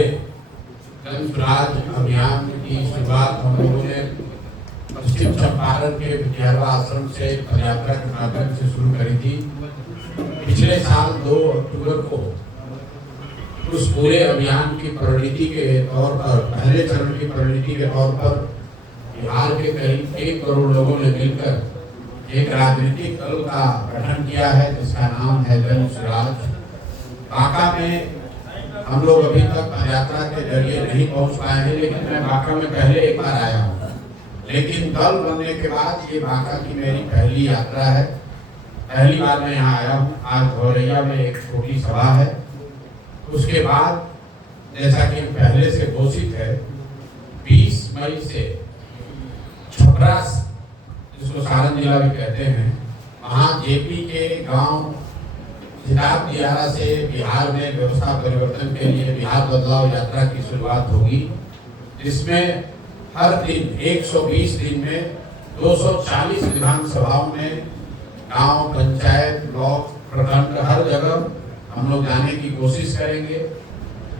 पहले जन स्वराज अभियान की शुरुआत हम लोगों ने पश्चिम चंपारण के विद्यालय आश्रम से पदयात्रा के माध्यम से शुरू करी थी। पिछले साल 2 अक्टूबर को उस पूरे अभियान की परिणति के तौर पर, पहले चरण की परिणति के तौर पर बिहार के करीब 1 करोड़ लोगों ने मिलकर एक राजनीतिक दल का गठन किया है जिसका नाम है जन स्वराज। बांका में हम लोग अभी तक पदयात्रा के जरिए नहीं पहुंच पाए हैं, लेकिन मैं बांका में पहले एक बार आया हूँ। लेकिन दल बनने के बाद ये बांका की मेरी पहली यात्रा है, पहली बार मैं यहाँ आया हूँ। आज धौरैया में एक छोटी सभा है। उसके बाद जैसा कि पहले से घोषित है 20 मई से छपरा, जिसको सारण जिला भी कहते हैं, वहाँ जेपी के गांव सिताब दियारा से बिहार में व्यवस्था परिवर्तन के लिए बिहार बदलाव यात्रा की शुरुआत होगी, जिसमें हर दिन 120 दिन में 240 विधानसभाओं में गांव, पंचायत, ब्लॉक, प्रखंड, हर जगह हम लोग जाने की कोशिश करेंगे।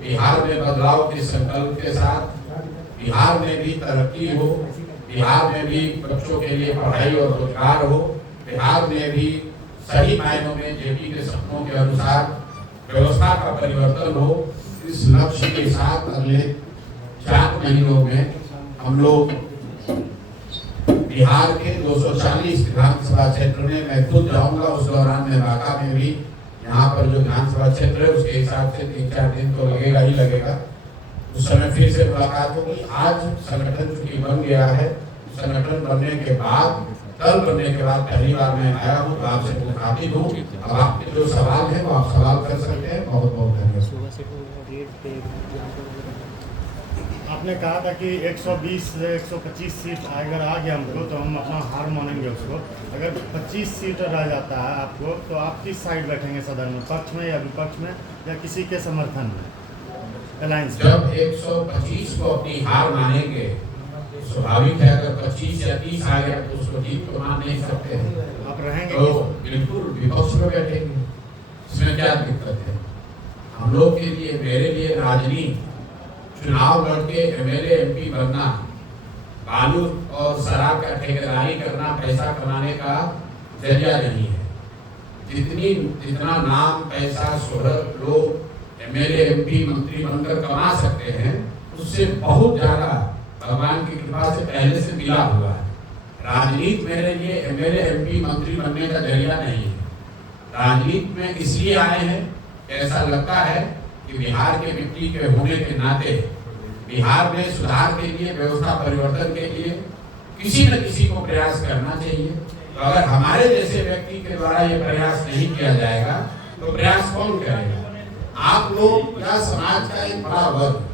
बिहार में बदलाव के संकल्प के साथ बिहार में भी तरक्की हो, बिहार में भी बच्चों के लिए पढ़ाई और रोजगार हो, बिहार में भी सही मायनों में जेपी के सपनों के अनुसार व्यवस्था का परिवर्तन हो। इस लक्ष्य के साथ अगले 4 महीनों में हम लोग बिहार के 240 विधानसभा क्षेत्र में मैं खुद जाऊंगा। उस दौरान मैं बांका में भी, यहाँ पर जो विधानसभा क्षेत्र है उसके हिसाब से 3-4 दिन तो लगेगा ही लगेगा। उस समय फिर से मुलाकात होगी। आज संगठन चूंकि बन गया है, संगठन बनने के बाद, दल बनने के बाद पहली बार मैं आया हूँ, तो आपसे मुखातिब हूँ। अब आपके जो सवाल है वो आप सवाल कर सकते हैं। बहुत बहुत धन्यवाद। आपने कहा था कि 120 से 125 सीट अगर आ गया हमको तो हम अपना हार मानेंगे उसको। अगर 25 सीट रह जाता है आपको, तो आप किस साइड बैठेंगे सदन में, पक्ष में या विपक्ष में या किसी के समर्थन में? अलायंस जब 125 को अपनी हार मानेंगे, स्वाभाविक है अगर 25 या 30 आ गया तो उसको जीत तो मान नहीं सकते हैं। आप रहेंगे तो बिल्कुल विपक्ष में बैठेंगे, इसमें क्या दिक्कत है? हम लोग के लिए, मेरे लिए राजनीति चुनाव लड़के एमएलए एमपी बनना, बालू और शराब का ठेकेदारी करना पैसा कमाने का जरिया नहीं है। जितना नाम, पैसा, शोहरत लोग एमएलए एमपी मंत्री बनकर कमा सकते हैं, उससे बहुत ज्यादा भगवान की कृपा से पहले से मिला हुआ है। राजनीति मेरे लिए एमएलए एमपी मंत्री बनने का जरिया नहीं है। राजनीति में इसलिए आए हैं, ऐसा लगता है कि बिहार के मिट्टी के होने के नाते बिहार में सुधार के लिए, व्यवस्था परिवर्तन के लिए किसी न किसी को प्रयास करना चाहिए। तो अगर हमारे जैसे व्यक्ति के द्वारा ये प्रयास नहीं किया जाएगा तो प्रयास कौन करेगा? आप लोग या समाज का एक बड़ा वर्ग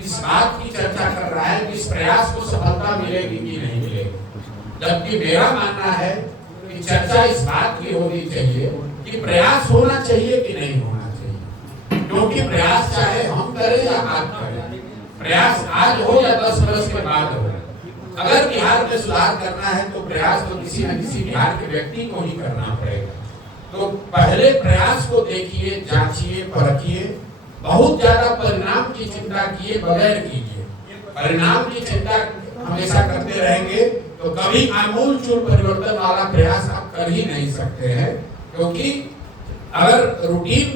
इस बात की चर्चा कर रहा है कि इस प्रयास को सफलता मिलेगी कि नहीं मिलेगी, जबकि मेरा मानना है कि चर्चा इस बात की होनी चाहिए कि प्रयास होना चाहिए कि नहीं होना चाहिए। क्योंकि प्रयास चाहे हम करें या आप करें, प्रयास आज हो या 10 वर्ष के बाद हो, अगर बिहार में सुधार करना है तो प्रयास तो किसी न किसी बिहार के व्यक्ति को ही करना पड़ेगा। तो पहले प्रयास को देखिए, जांचिए, परखिए, बहुत ज्यादा परिणाम की चिंता किए बगैर कीजिए। परिणाम की चिंता हमेशा करते रहेंगे तो कभी आमूल चूल परिवर्तन वाला प्रयास आप कर ही नहीं सकते हैं। क्योंकि अगर रूटीन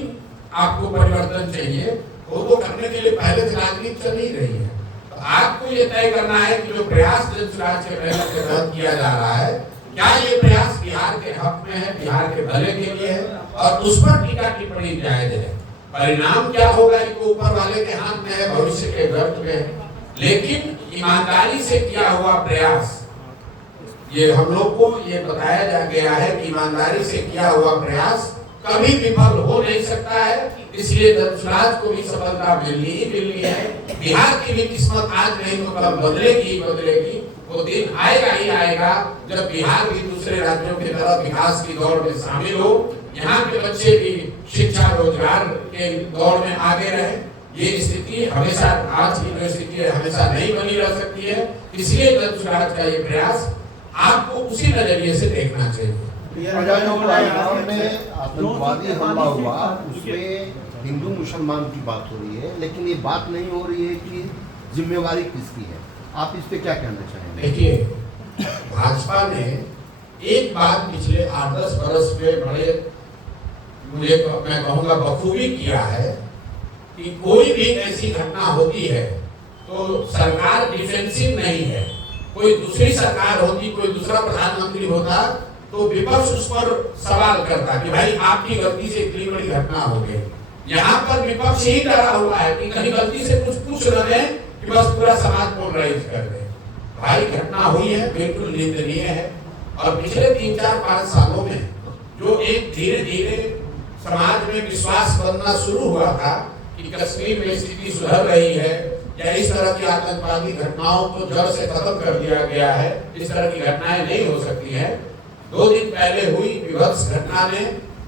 आपको परिवर्तन चाहिए तो वो करने के लिए पहले से राजनीति चल ही रही है। तो आपको ये तय करना है कि जो प्रयास जन स्वराज के तहत किया जा रहा है, क्या ये प्रयास बिहार के हक में है, बिहार के भले के लिए है, और उस पर टीका टिप्पणी जायज है। परिणाम क्या होगा ये तो ऊपर वाले के हाथ में है, भविष्य के गर्त में है। लेकिन ईमानदारी से किया हुआ प्रयास, ये हम लोग को ये बताया जा गया है कि ईमानदारी से किया हुआ प्रयास कभी विफल हो नहीं सकता है। इसलिए जन स्वराज को भी सफलता मिलनी ही मिलनी है। बिहार की भी किस्मत आज नहीं तो कल बदलेगी ही बदलेगी। वो दिन आएगा ही आएगा जब बिहार भी दूसरे राज्यों की तरह विकास की दौड़ में शामिल हो, यहाँ के बच्चे भी शिक्षा, रोजगार के दौड़ में आगे रहे। ये स्थिति हमेशा, आज की जो स्थिति है हमेशा नहीं बनी रह सकती है। इसलिए जन स्वराज का ये प्रयास आपको उसी नजरिए से देखना चाहिए। आतंकवादी हमला हुआ, उसमें हिंदू मुसलमान की बात हो रही है, लेकिन ये बात नहीं हो रही है कि जिम्मेवारी किसकी है। आप इस पे क्या कहना चाहेंगे? देखिए, भाजपा ने एक बात पिछले 8-10 वर्ष में बड़े मैं कहूँगा बखूबी किया है कि कोई भी ऐसी घटना होती है तो सरकार डिफेंसिव नहीं है। कोई दूसरी सरकार होती, कोई दूसरा प्रधानमंत्री होता तो विपक्ष उस पर सवाल करता कि भाई आपकी गलती से इतनी बड़ी घटना हो गई। यहाँ पर विपक्ष ही डरा हुआ है कि कहीं गलती से कुछ पूछ रहे हैं कि बस पूरा समाज पोलराइज कर दे। भाई घटना हुई है, बिल्कुल निंदनीय है। और पिछले 3-4-5 सालों में जो एक धीरे धीरे समाज में विश्वास बनना शुरू हुआ था कि कश्मीर में स्थिति सुधर रही है या इस तरह की आतंकवादी घटनाओं को जड़ से खत्म कर दिया गया है, इस तरह की घटनाएं नहीं हो सकती हैं। 2 दिन पहले हुई विभत्स घटना ने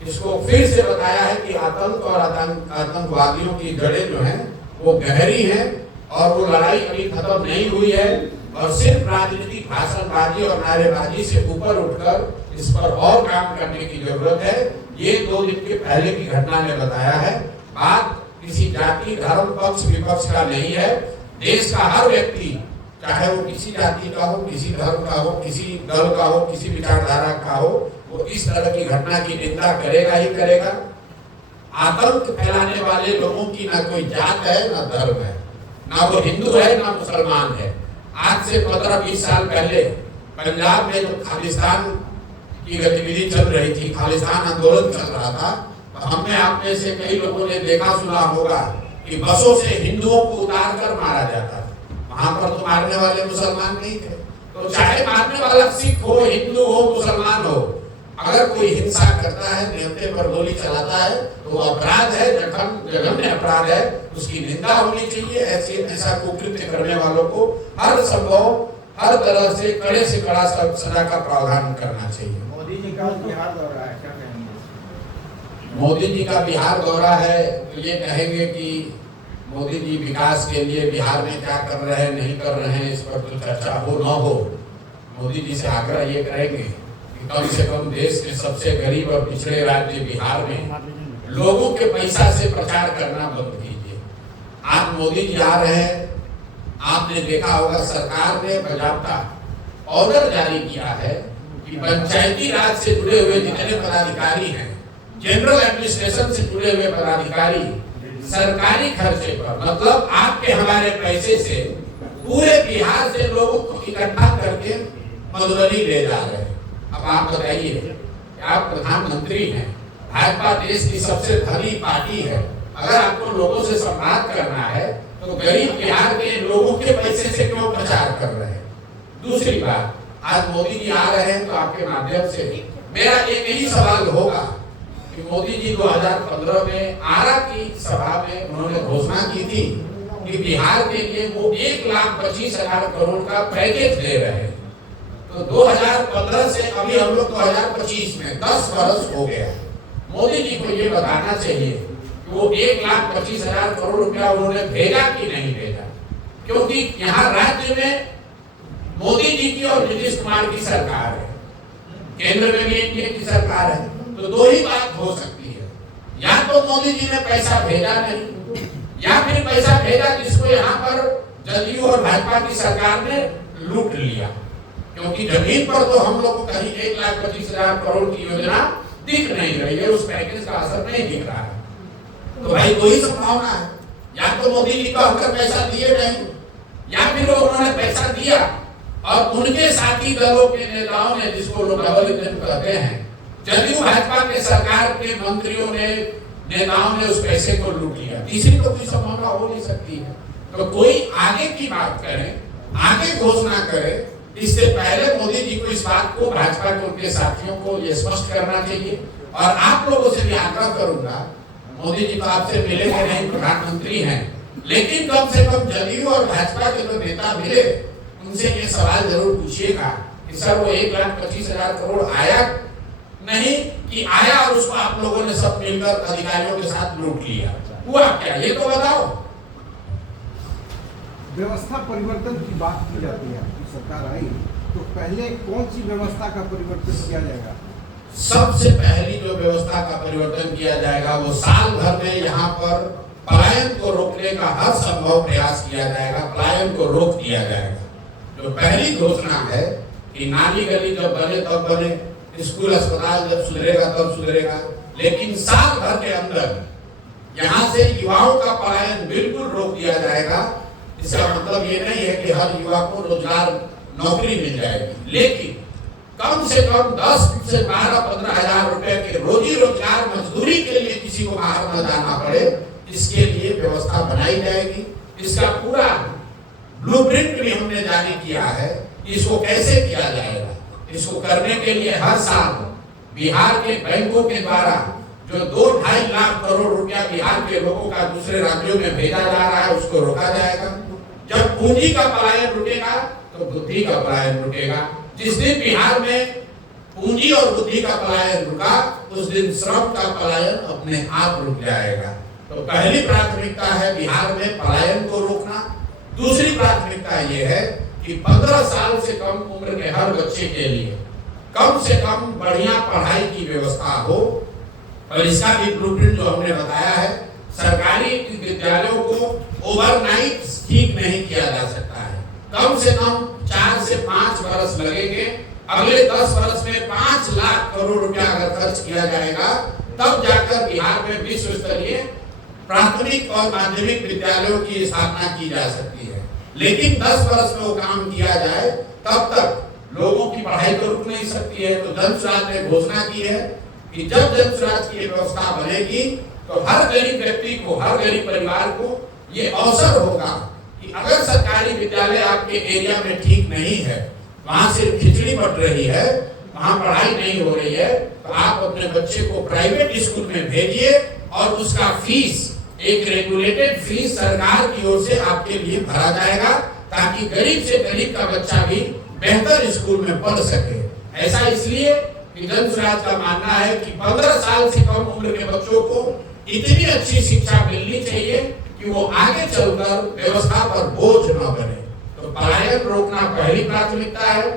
इसको फिर से बताया है कि आतंक और आतंकवादियों की जड़ें जो हैं वो गहरी हैं और वो लड़ाई अभी खत्म नहीं हुई है। और सिर्फ राजनीतिक भाषणबाजी और नारेबाजी से ऊपर उठकर इस पर और काम करने की जरूरत है। ये 2 दिन के पहले की घटना ने बताया है। बात किसी जाति, धर्म, पक्ष विपक्ष का नहीं है। देश का हर व्यक्ति, चाहे वो किसी जाति का हो, किसी धर्म का हो, किसी दल का हो, किसी विचारधारा का हो, वो इस तरह की घटना की निंदा करेगा ही करेगा। आतंक फैलाने वाले लोगों की ना कोई जात है, ना धर्म है, ना वो हिंदू है, ना मुसलमान है। आज से 15-20 साल पहले पंजाब में जो खालिस्तान की गतिविधि चल रही थी, खालिस्तान आंदोलन चल रहा था, तो हमने आप में से कई लोगों ने देखा सुना होगा कि बसों से हिंदुओं को उतार कर मारा जाता था। वहां पर तो मारने वाले मुसलमान नहीं थे। तो चाहे मारने वाला सिख हो, हिंदू हो, मुसलमान हो, अगर कोई हिंसा करता है, नेवते पर गोली चलाता है तो वो अपराध है, जघन्य अपराध है, उसकी निंदा होनी चाहिए। ऐसा कुकृत्य करने वालों को हर संभव, हर तरह से कड़े से कड़ा सजा का प्रावधान करना चाहिए। मोदी जी का बिहार दौरा है, क्या कहेंगे? मोदी जी का बिहार दौरा है तो ये कहेंगे कि मोदी जी विकास के लिए बिहार में क्या कर रहे हैं, नहीं कर रहे हैं, इस पर तो चर्चा हो न हो। मोदी जी से आग्रह ये करेंगे कि कम से कम देश के सबसे गरीब और पिछड़े राज्य बिहार में लोगों के पैसा से प्रचार करना बंद कीजिए। आज मोदी जी आ रहे हैं, आपने देखा होगा सरकार ने बाकायदा ऑर्डर जारी किया है कि पंचायती राज से जुड़े हुए जितने पदाधिकारी हैं, जनरल एडमिनिस्ट्रेशन से जुड़े हुए पदाधिकारी सरकारी खर्चे पर, मतलब आपके हमारे पैसे से पूरे बिहार से लोगों को इकट्ठा करके मधुबनी ले जा रहे हैं। अब आप बताइए, आप प्रधानमंत्री हैं, भाजपा देश की सबसे धनी पार्टी है, अगर आपको लोगों से संवाद करना है तो गरीब बिहार के लोगों के पैसे से क्यों प्रचार कर रहे हैं? दूसरी बात, आज मोदी जी आ रहे हैं तो आपके माध्यम से मेरा एक ही सवाल होगा कि मोदी जी 2015 में आरा की सभा में उन्होंने घोषणा की थी कि बिहार के लिए वो 1,25,000 करोड़ का पैकेज दे रहे हैं। तो 2015 से अभी हम लोग 2025 में 10 वर्ष हो गया। मोदी जी को ये बताना चाहिए कि वो 1,25,000 करोड़ रुपया उन्होंने भेजा कि नहीं भेजा, क्योंकि यहाँ राज्य में मोदी जी की और नीतीश कुमार की सरकार है, केंद्र में भी एनडीए की सरकार है। तो 2 ही बात हो सकती है, या तो मोदी जी ने पैसा भेजा नहीं, या फिर पैसा भेजा जिसको यहाँ पर जदयू और भाजपा की सरकार ने लूट लिया। क्योंकि जमीन पर तो हम लोग को कहीं 1,25,000 करोड़ की योजना दिख नहीं रही है, उस पैकेज का असर नहीं दिख रहा है। तो भाई 2 ही संभावना है, या तो मोदी जी को कहकर पैसा दिए नहीं, या फिर उन्होंने पैसा दिया और उनके साथी दलों के नेताओं ने, जिसको लोग डबल इंजन कहते हैं, जदयू भाजपा के सरकार के मंत्रियों ने, नेताओं ने उस पैसे को लूट लिया। तीसरी तो कोई संभावना हो नहीं सकती है। तो कोई आगे की बात करे, आगे घोषणा करे, इससे पहले मोदी जी को इस बात को, भाजपा के उनके साथियों को ये स्पष्ट करना चाहिए। और आप लोगों से भी आग्रह करूंगा, मोदी जी तो आपसे मिलेंगे नहीं, प्रधानमंत्री हैं, लेकिन कम से कम जदयू और भाजपा के जो नेता मिले उनसे ये सवाल जरूर पूछिएगा कि सर वो 1,25,000 करोड़ आया नहीं कि आया और उसको आप लोगों ने सब मिलकर अधिकारियों के साथ लूट लिया, हुआ क्या, ये तो बताओ। व्यवस्था परिवर्तन की बात की जाती है, आपकी सरकार आई तो पहले कौन सी व्यवस्था का परिवर्तन किया जाएगा? सबसे पहली जो व्यवस्था का परिवर्तन किया जाएगा वो साल भर में यहाँ पर पलायन को रोकने का हर संभव प्रयास किया जाएगा, पलायन को रोक दिया जाएगा। जो पहली घोषणा है कि नाली गली जब बने तब बने, स्कूल अस्पताल जब सुधरेगा तब सुधरेगा, लेकिन साल भर के अंदर यहाँ से युवाओं का पलायन बिल्कुल रोक दिया जाएगा। इसका मतलब ये नहीं है कि हर युवा को रोजगार नौकरी मिल जाएगी, लेकिन कम से कम 10 से 12-15 हजार रुपए के रोजी रोजगार मजदूरी के लिए किसी को बाहर न जाना पड़े, इसके लिए व्यवस्था बनाई जाएगी। इसका पूरा ब्लूप्रिंट भी हमने जारी किया है, इसको कैसे किया जाएगा। इसको करने के लिए हर साल बिहार के बैंकों के द्वारा जो 2-2.5 लाख करोड़ रुपया बिहार के लोगों का दूसरे राज्यों में भेजा जा रहा है, उसको रोका जाएगा। जब पूंजी का पलायन रुकेगा तो बुद्धि का पलायन रुकेगा। जिस दिन बिहार में पूंजी और बुद्धि का पलायन रुका, उस दिन श्रम का पलायन अपने आप रुक जाएगा। तो पहली प्राथमिकता है बिहार में पलायन को रोकना। दूसरी प्राथमिकता यह है कि 15 साल से कम उम्र के हर बच्चे के लिए कम से कम बढ़िया पढ़ाई की व्यवस्था हो, और इसका भी ब्लूप्रिंट जो हमने बताया है, सरकारी विद्यालयों को ओवरनाइट ठीक नहीं किया जा सकता है। कम से कम 4 से 5 वर्ष लगेंगे। अगले 10 वर्ष में 5 लाख करोड़ रुपया अगर खर्च किया जाएगा, तब जाकर बिहार में विश्व स्तरीय प्राथमिक और माध्यमिक विद्यालयों की स्थापना की जा सकती है। लेकिन 10 वर्ष में वो काम किया जाए, तब तक लोगों की पढ़ाई तो रुक नहीं सकती है। तो जन सुराज ने घोषणा की है कि जब जन सुराज की व्यवस्था बनेगी तो हर गरीब व्यक्ति को, हर गरीब परिवार को ये अवसर होगा कि अगर सरकारी विद्यालय आपके एरिया में ठीक नहीं है, वहां सिर्फ खिचड़ी बट रही है, वहां पढ़ाई नहीं हो रही है, तो आप अपने बच्चे को प्राइवेट स्कूल में भेजिए और उसका फीस, एक रेगुलेटेड फीस सरकार की ओर से आपके लिए भरा जाएगा, ताकि गरीब से गरीब का बच्चा भी बेहतर स्कूल में पढ़ सके। ऐसा इसलिए कि जन सुराज का मानना है कि 15 साल से कम उम्र के बच्चों को इतनी अच्छी शिक्षा मिलनी चाहिए कि वो आगे चलकर व्यवस्था पर बोझ न बने। तो पलायन रोकना पहली प्राथमिकता है,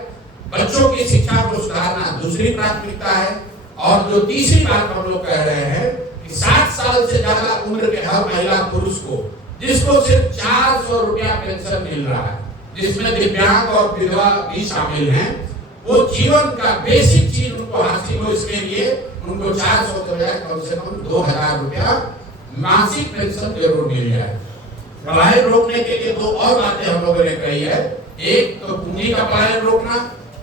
बच्चों की शिक्षा को सुधारना दूसरी प्राथमिकता है, और जो तीसरी बात हम लोग कह रहे हैं कि 60 साल से ज्यादा उम्र के हर महिला पुरुष को, जिसको सिर्फ 400 रुपया पेंशन मिल रहा है, जिसमें दिव्यांग और विधवा भी शामिल हैं, वो जीवन का बेसिक चीज उनको हासिल हो, इसके लिए उनको 400 के बजाय कम से कम 2000 रुपया मासिक पेंशन जरूर मिल जाए। पलायन रोकने के लिए 2 और बातें हम लोगों ने कही है। एक तो पूंजी का पलायन रोकना,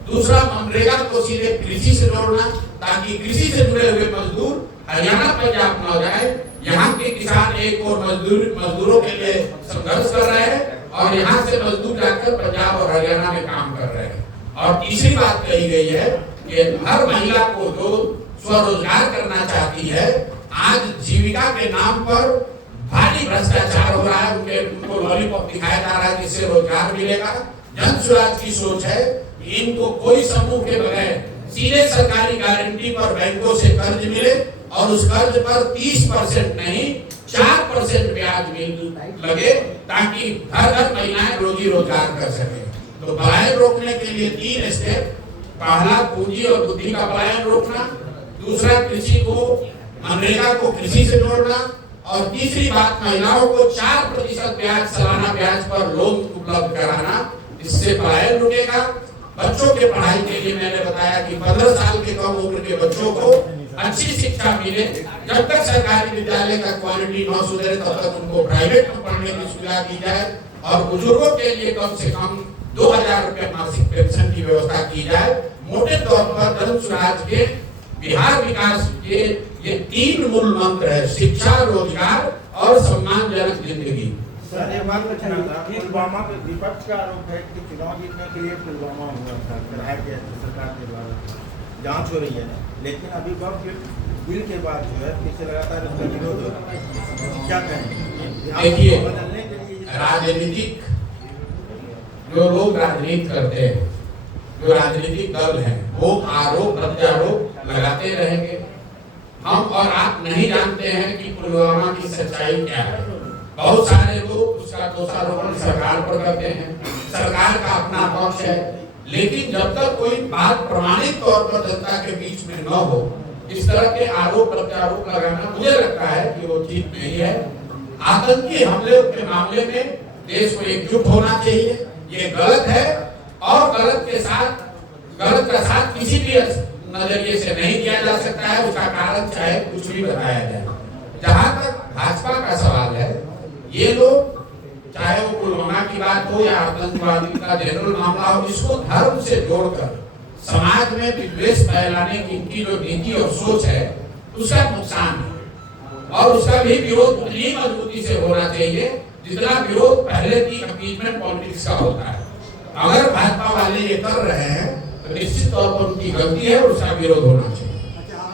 दूसरा मनरेगा को सीधे कृषि से जोड़ना, ताकि कृषि से जुड़े हुए मजदूर हरियाणा पंजाब न जाए। यहाँ के किसान एक और मजदूरों के लिए संघर्ष कर रहे हैं, और यहाँ से मजदूर जाकर पंजाब और हरियाणा में काम कर रहे हैं। और तीसरी बात कही गई है कि हर महिला को जो स्वरोजगार करना चाहती है, आज जीविका के नाम पर भारी भ्रष्टाचार हो रहा है, उनको लॉलीपॉप दिखाया जा रहा है जिससे रोजगार मिलेगा। जन सुराज की सोच है कि इनको कोई समूह के बगैर सीधे सरकारी गारंटी पर बैंकों से कर्ज मिले, और उस कर्ज पर 30% नहीं 4% ब्याज लगे, ताकि हर महिलाएं रोजी रोजगार कर सके। तो पलायन रोकने के लिए 3 स्टेप, पहला पूंजी और बुद्धि का पलायन रोकना, दूसरा कृषि को, मनरेगा को कृषि से जोड़ना, और तीसरी बात महिलाओं को 4% ब्याज, सालाना ब्याज पर लोन उपलब्ध कराना, इससे पलायन रुकेगा। बच्चों के पढ़ाई के लिए मैंने बताया कि 15 साल के कम उम्र के बच्चों को अच्छी शिक्षा मिले। जब तक सरकारी विद्यालय का क्वालिटी न सुधरे, तब तक उनको प्राइवेट में पढ़ने की सुविधा दी जाए, और बुजुर्गों के लिए कम से कम 2000 रुपए मासिक पेंशन की व्यवस्था की जाए। मोटे तौर पर जन सुराज के बिहार विकास के ये 3 मूल मंत्र है: शिक्षा, रोजगार और सम्मानजनक जिंदगी। सर, एक बात पूछना था, पुलवामा पे विपक्ष का आरोप है कि चुनाव जीतने के लिए पुलवामा हुआ था, चढ़ाया गया था, सरकार के द्वारा जांच हो रही है, लेकिन अभी बिल के बाद जो है फिर से लगातार इसका विरोध हो रहा है, क्या कहेंगे? देखिए, बदलने के लिए राजनीतिक जो लोग राजनीति करते हैं, जो राजनीतिक दल हैं, वो आरोप प्रत्यारोप लगाते रहेंगे। हम और आप नहीं जानते हैं कि पुलवामा की सच्चाई क्या है। बहुत सारे लोग उसका दोषारोपण सरकार पर करते हैं। सरकार का अपना पक्ष है, लेकिन जब तक कोई बात प्रमाणित तौर पर जनता के बीच में न हो, इस तरह के आरोप प्रत्यारोप लगाना मुझे लगता है कि वो ठीक नहीं है। आतंकी हमले के मामले में देश को एकजुट होना चाहिए, ये गलत है और गलत का साथ किसी भी नजरिए से नहीं किया जा सकता है। उसका कारण चाहे कुछ भी बताया जाए। जहां तक भाजपा का सवाल है, ये लोग चाहे वो पुलवामा की बात हो या आतंकवादी का जनरल मामला हो, इसको धर्म से जोड़कर समाज में विद्वेष फैलाने की इनकी जो नीति और सोच है, उसका नुकसान है और उसका भी विरोध उतनी मजबूती से होना चाहिए जितना विरोध पहले की अपीजमेंट पॉलिटिक्स का होता है। अगर भाजपा वाले ये कर रहे हैं तो निश्चित तौर पर उनकी गलती है और उसका विरोध होना चाहिए।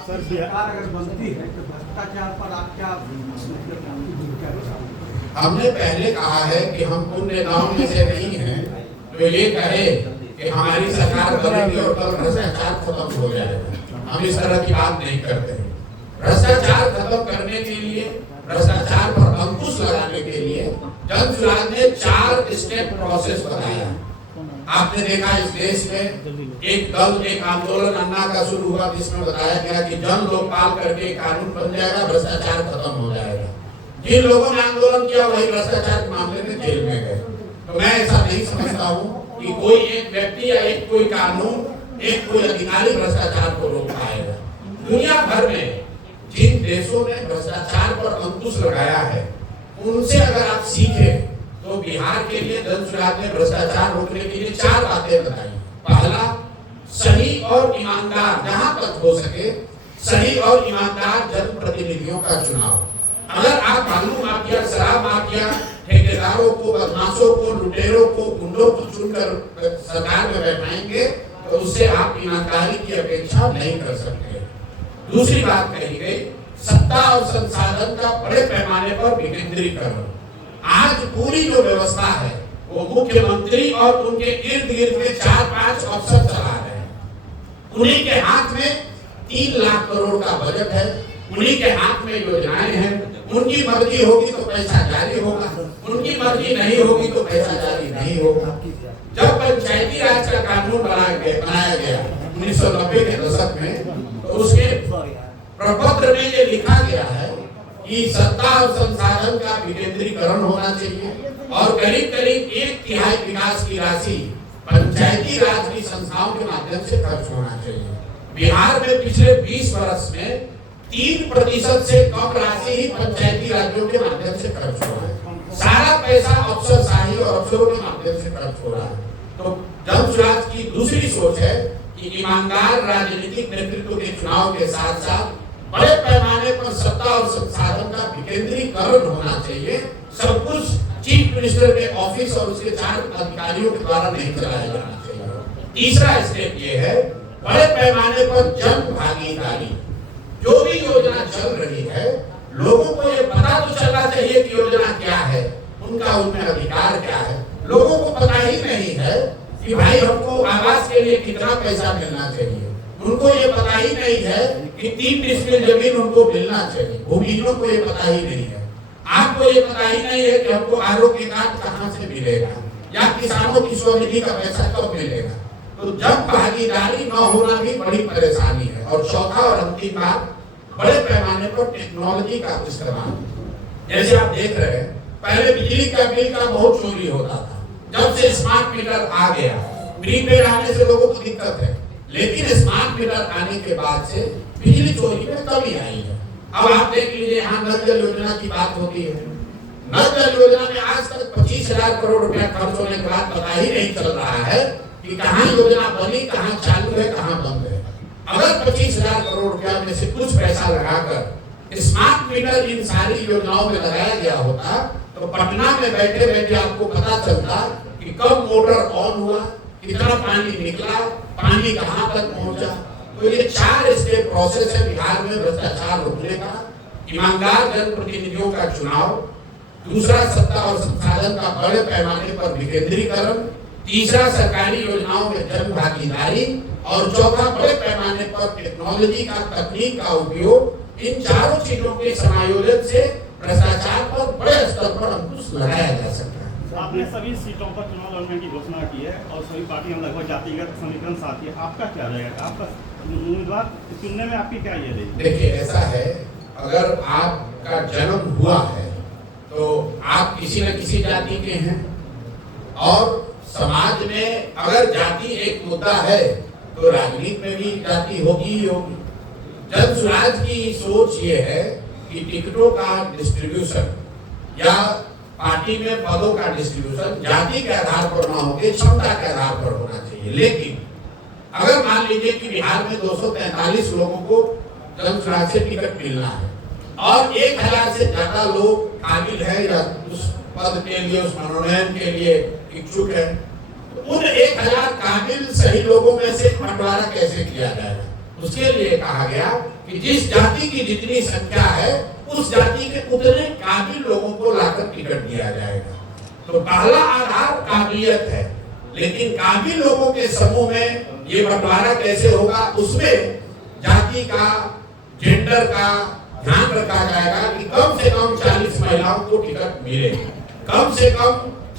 सर, सरकार अगर बनती है तो भ्रष्टाचार पर आप क्या? हमने पहले कहा है कि हम उन नेताओं में से नहीं हैं तो ये कहे कि हमारी सरकार बनेगी और कल भ्रष्टाचार खत्म हो जाएगा। हम इस तरह की बात नहीं करते हैं। भ्रष्टाचार खत्म करने के लिए, भ्रष्टाचार पर अंकुश लगाने के लिए जनसुराज ने 4 स्टेप प्रोसेस बताया। आपने देखा इस देश में एक दल, एक आंदोलन अन्ना का शुरू हुआ जिसमें बताया गया कि जन लोकपाल करके कानून बन जाएगा, भ्रष्टाचार खत्म हो जाएगा। जिन लोगों ने आंदोलन किया वही भ्रष्टाचार के मामले में जेल में गए। तो मैं ऐसा नहीं समझता हूँ कि कोई एक व्यक्ति या एक कोई कानून, एक कोई अधिकारी भ्रष्टाचार को रोक पाएगा। दुनिया भर में जिन देशों ने भ्रष्टाचार पर अंकुश लगाया है, उनसे अगर आप सीखे तो बिहार के लिए जनसुराज ने भ्रष्टाचार रोकने के लिए 4 बातें बताई। पहला, सही और ईमानदार, जहां तक हो सके सही और ईमानदार जनप्रतिनिधियों का चुनाव। अगर आप बालू माफिया, शराब माफिया, ठेकेदारों को, बदमाशों को, लुटेरों को, गुंडों को चुनकर सरकार में बैठाएंगे तो उससे आप ईमानदारी की अपेक्षा नहीं कर सकते। दूसरी बात कही गई, सत्ता और संसाधन का बड़े पैमाने पर विकेंद्रीकरण। आज पूरी जो व्यवस्था है वो मुख्यमंत्री और उनके इर्द गिर्द के 4-5 अफसर चला रहे हैं। उन्हीं के हाथ में 3 लाख करोड़ का बजट है, उन्हीं के हाथ में योजनाएं हैं। उनकी मर्जी होगी तो पैसा जारी होगा, उनकी मर्जी नहीं होगी तो पैसा जारी नहीं होगा। जब पंचायती राज का कानून बनाया गया 1990 के दशक में, तो उसके प्रपत्र में ये लिखा गया है कि सत्ता और संसाधन का विकेंद्रीकरण होना चाहिए और करीब करीब 1/3 विकास की राशि पंचायती राज की संस्थाओं के माध्यम से खर्च होना चाहिए। बिहार में पिछले 20 वर्ष में 3% से कम राशि ही पंचायती राज्यों के माध्यम से खर्च हो रहा है। सारा पैसा अफसरशाही और अफसरों के माध्यम से खर्च हो रहा है। तो जनसुराज की दूसरी सोच है कि ईमानदार राजनीतिक नेतृत्व के चुनाव के साथ साथ बड़े पैमाने पर सत्ता और संसाधन का विकेंद्रीकरण होना चाहिए। सब कुछ चीफ मिनिस्टर के ऑफिस और उसके 4 अधिकारियों के द्वारा नहीं चलाया जाना चाहिए। तीसरा स्टेप ये है, बड़े पैमाने पर जन भागीदारी। जो भी योजना चल रही है, लोगों को ये पता तो चलना चाहिए कि योजना क्या है, उनका उनमें अधिकार क्या है। लोगों को पता ही नहीं है कि भाई हमको आवास के लिए कितना पैसा मिलना चाहिए। उनको ये पता ही नहीं है कि 3 डिस्ट्रिक्ट जमीन उनको मिलना चाहिए। भूमिहीनों को ये पता ही नहीं है। आपको ये पता ही नहीं है कि हमको आरोग्य कार्ड कहाँ से मिलेगा या किसानों की स्वनिधि का पैसा कब मिलेगा। तो जब भागीदारी न होना भी बड़ी परेशानी है। और चौथा और अंतिम बात, बड़े पैमाने पर टेक्नोलॉजी का इस्तेमाल। जैसे आप देख रहे हैं, पहले बिजली का बिल का बहुत चोरी होता था। जब से स्मार्ट मीटर आ गया, प्रीपेड आने से लोगों को दिक्कत है, लेकिन स्मार्ट मीटर आने के बाद से बिजली चोरी में कमी आई है। अब आप देख लीजिए, यहाँ नल जल योजना की बात होती है। नल जल योजना में आज तक 25,000 करोड़ रुपया खर्च होने के बाद पता ही नहीं चल रहा है कि कहाँ योजना बनी, कहाँ चालू है, कहाँ बंद है। अगर 25,000 करोड़ रुपया में से कुछ पैसा लगाकर स्मार्ट मीटर इन सारी योजनाओं में लगाया गया होता तो पटना में बैठे बैठे आपको पता चलता कि कब मोटर ऑन हुआ, कितना पानी निकला, पानी कहाँ तक पहुंचा। तो ये 4 स्टेप प्रोसेस है बिहार में भ्रष्टाचार रोकने का। ईमानदार जनप्रतिनिधियों का चुनाव, दूसरा सत्ता और संसाधन का बड़े पैमाने पर विकेंद्रीकरण, तीसरा सरकारी योजनाओं में जन भागीदारी और चौथा बड़े पैमाने पर टेक्नोलॉजी का, तकनीक का उपयोग। इन चारों चीजों के समायोजन से भ्रष्टाचार पर बड़े स्तर पर अंकुश लगाया जा सकता है। आपने सभी सीटों पर चुनाव लड़ने की घोषणा की है और सभी पार्टियां लगभग जातिगत समीकरण साथ है, आपका क्या रहेगा? आपका उम्मीदवार चुनने में आपकी क्या ये रहेगी? देखिए, ऐसा है, अगर आपका जन्म हुआ है तो आप किसी न किसी जाति के हैं, और समाज में अगर जाति एक मुद्दा है तो राजनीति में भी जाति होगी ही होगी। जन स्वराज की सोच ये है कि टिकटों का डिस्ट्रीब्यूशन या पार्टी में पदों का डिस्ट्रीब्यूशन जाति के आधार पर ना होकर क्षमता के आधार पर होना चाहिए। लेकिन अगर मान लीजिए कि बिहार में 243 लोगों को जन स्वराज से टिकट मिलना है और 1000 से ज्यादा लोग काबिल है या उस पद के लिए, उस मनोनयन के लिए इच्छुक है, तो उन 1000 काबिल सही लोगों में से बंटवारा कैसे किया जाएगा? उसके लिए कहा गया कि जिस जाति की जितनी संख्या है उस जाति के उतने काबिल लोगों को लाकर टिकट दिया जाएगा। तो पहला आधार काबिलियत है, लेकिन काबिल लोगों के समूह में ये बंटवारा कैसे होगा, उसमें जाति का, जेंडर का ध्यान रखा जाएगा कि कम से कम 40 महिलाओं को टिकट मिले, कम से कम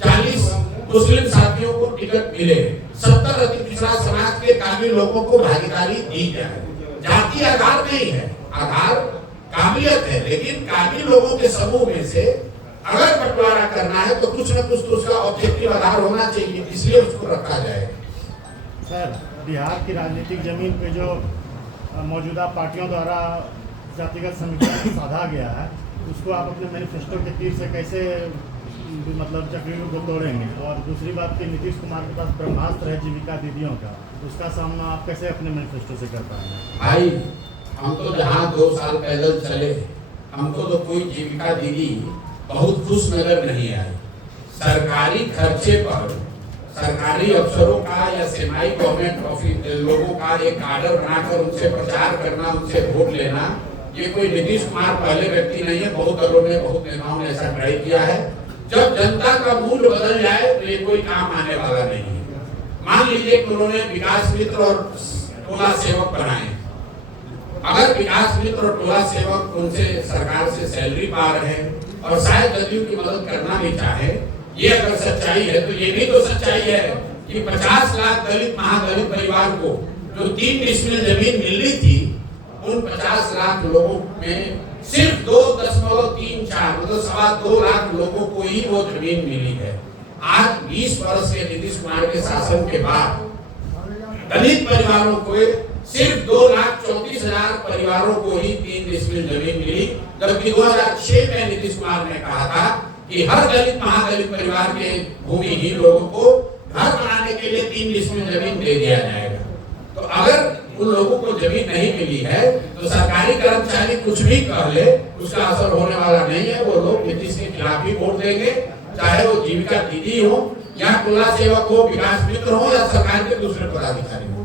40 मुस्लिम साथियों को टिकट मिले, 70 अति पिछड़ा समाज के काबिल लोगों को भागीदारी दी जाए। जाति आधार नहीं है, आधार काबिलियत है, लेकिन काबिल लोगों के समूह में से अगर बंटवारा करना है तो कुछ न कुछ तो उसका ऑब्जेक्टिव आधार होना चाहिए, इसलिए उसको रखा जाए। सर, बिहार की राजनीतिक जमीन पे जो मौजूदा पार्टियों द्वारा जातिगत समीकरण साधा गया है, उसको आप अपने मैनिफेस्टो के तीर से कैसे मतलब चक्रीयों को तोड़ेंगे? और दूसरी बात कि नीतीश कुमार के पास ब्रह्मास्त्र है जीविका दीदियों का, उसका सामना आप कैसे अपने मैनिफेस्टो से कर पाएंगे? भाई, हम तो जहाँ 2 साल पैदल चले, हमको तो कोई जीविका दीदी बहुत खुश नजर नहीं आई। सरकारी खर्चे पर सरकारी अफसरों का या सेमी गवर्नमेंट ऑफिस लोगों का एक आर्डर बनाकर उनसे प्रचार करना, उनसे वोट लेना, ये कोई नीतीश कुमार पहले व्यक्ति नहीं है। बहुत दलों ने, बहुत नेताओं ने ऐसा ट्राई किया है। जब जनता का मूड बदल जाए तो ये कोई काम आने वाला नहीं है। मान लीजिए कि उन्होंने विकास मित्र और टोला सेवक बनाए, अगर विकास मित्र और टोला सेवक उनसे सरकार से सैलरी पा रहे हैं और शायद जदयू की मदद करना भी चाहे, ये अगर सच्चाई है तो ये भी तो सच्चाई है कि 50 लाख दलित महादलित परिवार को जो 3 डिसमिल जमीन मिलनी थी, उन 50 लाख लोगों में सिर्फ 2.34 मतलब 2.25 लाख लोगों को ही वो जमीन मिली है। आज 20 वर्ष के नीतीश कुमार के शासन के बाद दलित परिवारों को सिर्फ 2,34,000 परिवारों को ही 3 डिसमिल जमीन मिली, जबकि 2006 में नीतीश कुमार ने कहा था कि हर दलित महादलित परिवार के भूमिहीन लोगों को घर बनाने के लिए 3 डिसमिल जमीन दे दिया जाएगा। तो अगर उन लोगों को जमीन नहीं मिली है तो सरकारी कर्मचारी कुछ भी कह ले, उसका असर होने वाला नहीं है। वो लोग नीतीश के खिलाफ ही वोट देंगे, चाहे वो जीविका दीदी हो या टोला सेवक हो, विकास मित्र हो या सरकार के दूसरे पदाधिकारी हो।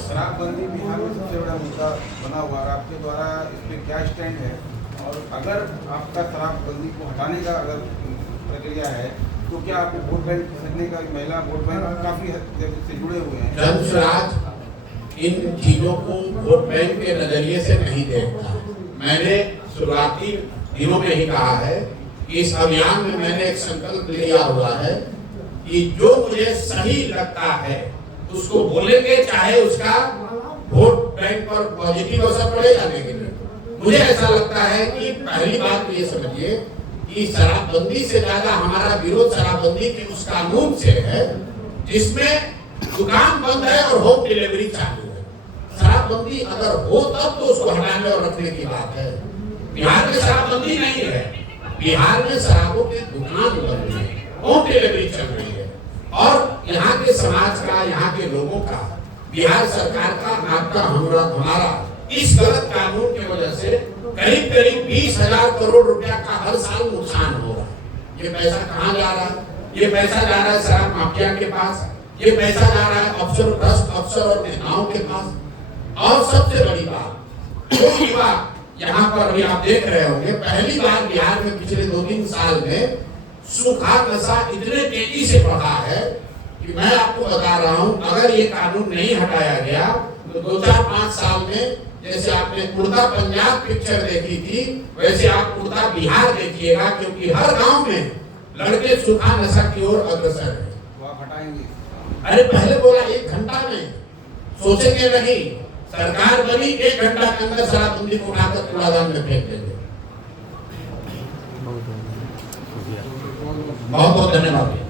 शराबबंदी बिहार में सबसे बड़ा मुद्दा बना हुआ है, आपके द्वारा इस पर क्या स्टैंड है? और अगर आपका शराबबंदी को हटाने का अगर प्रक्रिया है तो क्या आपको वोट बैंक सकने का, महिला वोट बैंक काफी हद से जुड़े हुए हैं। जन स्वराज इन चीजों को वोट बैंक के नजरिए से नहीं देखता। मैंने शुरुआती दिनों में ही कहा है कि इस अभियान में मैंने एक संकल्प लिया हुआ है कि जो मुझे सही लगता है उसको बोलेंगे, चाहे उसका वोट बैंक पर पॉजिटिव असर पड़े या नेगेटिव। मुझे ऐसा लगता है कि पहली बात तो ये समझिए कि शराबबंदी से ज्यादा हमारा विरोध शराबबंदी के उस कानून से है जिसमें दुकान बंद है और होम डिलीवरी चालू है। शराबबंदी अगर हो तब तो उसको हटाने और रखने की बात है। बिहार में शराबबंदी नहीं है, बिहार में शराबों की दुकान बंद है, होम डिलीवरी चल रही है। और यहाँ के समाज का, यहाँ के लोगों का, बिहार सरकार का, आपका, हमारा इस गलत कानून की वजह से करीब 20,000 करोड़ रुपया का हर साल नुकसान हो रहा है। ये पैसा कहाँ जा रहा है? ये पैसा जा रहा है शराब माफिया के पास, ये पैसा जा रहा है अफसर, भ्रष्ट अफसर और नेताओं के पास। और सबसे बड़ी बात, जो युवा यहाँ पर अभी आप देख रहे होंगे, पहली बार बिहार में पिछले 2-3 साल में सूखा नशा इतने तेजी से बढ़ा है कि मैं आपको बता रहा हूँ, अगर ये कानून नहीं हटाया गया तो 2-4-5 साल में जैसे आपने उड़ता पंजाब पिक्चर देखी थी, वैसे आप उड़ता बिहार देखिएगा। क्योंकि हर गांव में लड़के सूखा नशा की ओर अग्रसर है। तो आप हटाएंगे? अरे पहले बोला 1 घंटा में, सोचेंगे नहीं, सरकार बनी 1 घंटा के अंदर शराबबंदी को उठाकर कूड़ादान में फेंक देंगे। बहुत बहुत धन्यवाद।